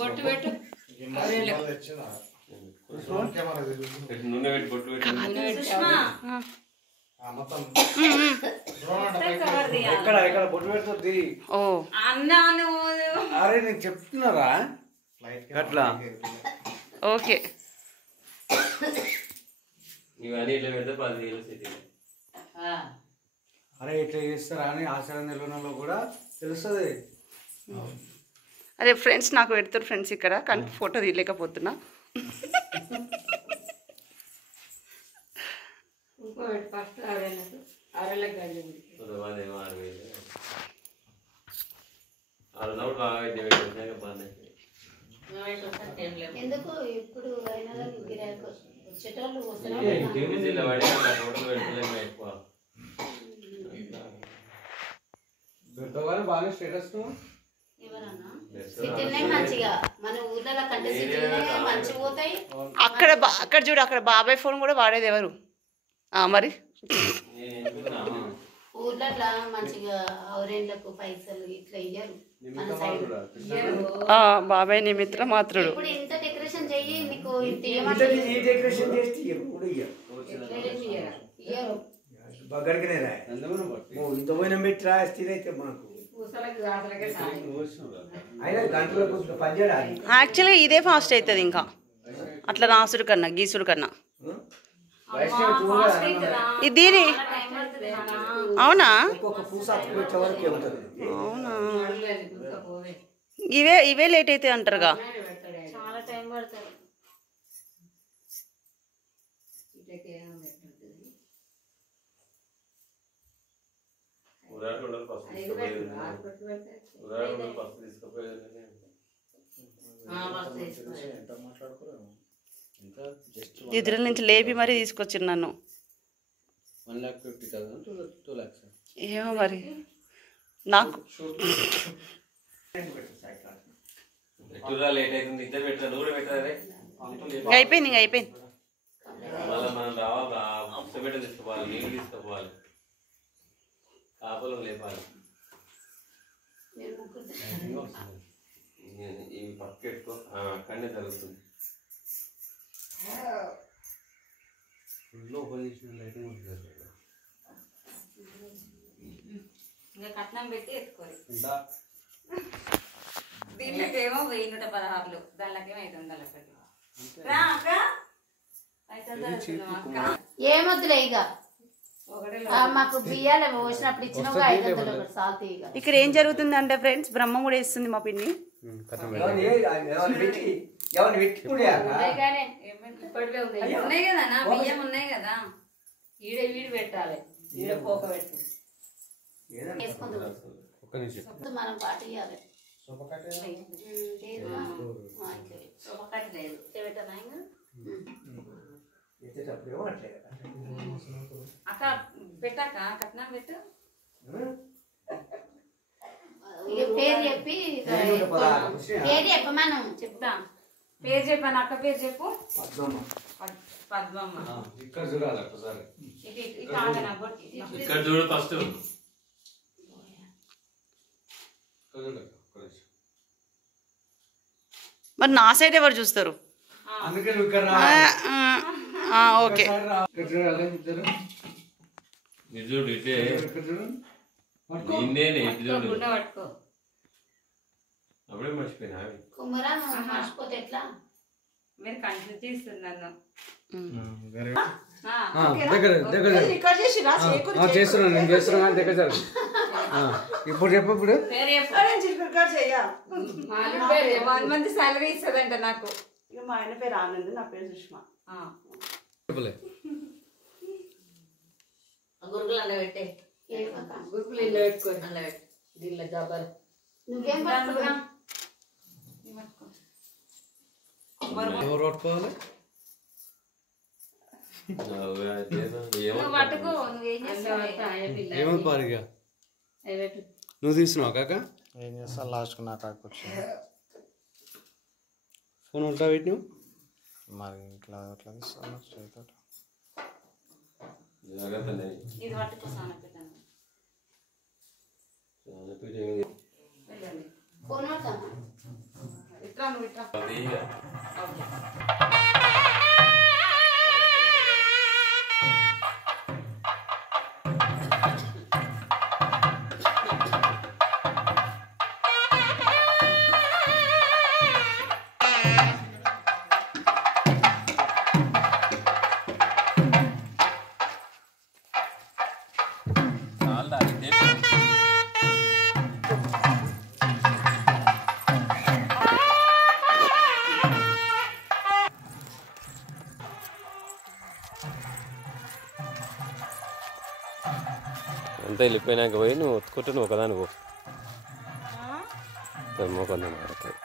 బొట్టు పెట్టు అరే నేను చెప్తున్నారా అట్లా ఓకే అరే ఇట్లా చేస్తారా అని ఆచారం నెలలో కూడా తెలుస్తుంది. అదే ఫ్రెండ్స్ నాకు పెడతారు ఫ్రెండ్స్ ఇక్కడ కానీ ఫోటో తీయలేకపోతున్నా. ఎందుకు ఇప్పుడు వచ్చేటోళ్ళు బాగా స్టేటస్ మంచిగా మన ఊర్లలో కంటే మంచిగా పోతాయి. అక్కడ చూడు అక్కడ బాబాయ్ ఫోన్ కూడా వాడేది ఎవరు మరి ఊర్లో అట్లా మంచిగా ఔరేండ్లకు పైసలు ఇట్లా ఇయ్యరు మన సైడ్. బాబాయ్ నీ మిత్ర మాత్రుడు. ఇప్పుడు ఇంత డెకరేషన్ చెయ్యి నీకు ఇంత డెకరేషన్ చేస్తే ఇంత పోయిన పెట్టిరా స్థిరైతే మాకు యాక్చువల్గా ఇదే ఫాస్ట్ అవుతుంది ఇంకా అట్లా రాసుడు కన్నా గీసుడు కన్నా. దీని అవునా అవునా ఇవే లేట్ అయితే అంటారుగా. చాలా టైం పడుతుంది. ఇద్దరి నుంచి లేపి మరీ తీసుకొచ్చిండు నన్ను. 1,50,000 ఏమో మరి నాకు అయిపోయింది ఇంకా అయిపోయింది. ఇవి పక్కెట్టుకో అక్కడనే జరుగుతుంది. ఇంకా కట్నం పెట్టి ఎత్తుకోరు. దీనికేమో 1,116 దానికేమో 500. ఏమొద్దులే ఇక మాకు బియ్యాలు పోసినప్పుడు ఇచ్చిన 500 సాల్తీ. ఇక్కడ ఏం జరుగుతుంది అంటే ఫ్రెండ్స్ బ్రహ్మ కూడా వేస్తుంది మా పిన్ని. ఉన్నాయి కదా బియ్యం ఉన్నాయి కదా వీడి పెట్టాలి. పోక పెట్టు మనం పాటియాలి. అక్క పెట్టాక కట్నం పెట్టు. పేరు చెప్పి పేరు చెప్పమను. చెప్తా పేరు చెప్పాను. అక్క పేరు చెప్పు. పద్మమ్మ. ఇక్కడ చూడాలి ఇక్కడ చూడు ఫస్ట్. మరి నా సైడ్ ఎవరు చూస్తారు? ఓకే అప్పుడే మర్చిపోయినా. మర్చిపోతే ఎట్లా? మీరు కన్ఫ్యూజ్ చేస్తుంది నన్ను. చేస్తున్నాను నేను చేస్తున్నాను దగ్గర. ఇప్పుడు చెప్పు. ఇప్పుడు 1 మంత్ సాలరీ ఇస్తుందంట నాకు. ఇక మా ఆయన పేరు ఆనంద్, నా పేరు సుష్మా. గురుకులు అలా పెట్టే. గురుకులు ఇల్లు పెట్టుకోండి. అలా పెట్టు. దీనిలో జబ్బర్ నువ్వేం పట్టుకున్నా? ఎవరు పట్టుకోవాలి? పట్టుకో. నువ్వేం చేస్తావు? ఏమో పారిగా నువ్వు తీస్తున్నావు కాక ఏం చేస్తా లాస్ట్కి నా కాడికి వచ్చింది. ఫోన్ ఉంటా వీటి మరి ఇట్లా అట్లా తీస్తున్నా చేతితో. ఇది పట్టుకో. సాన పెట్టాను. ఫోన్ ఇట్లా నువ్వు ఇట్లా. అది ఇక. ఓకే. చాలుదా? ఇదే. అంతా వెళ్ళిపోయినాక పోయి నువ్వు ఒత్తుకుంటే నువ్వు ఒకదాని పో. కొంత మారుతుంది.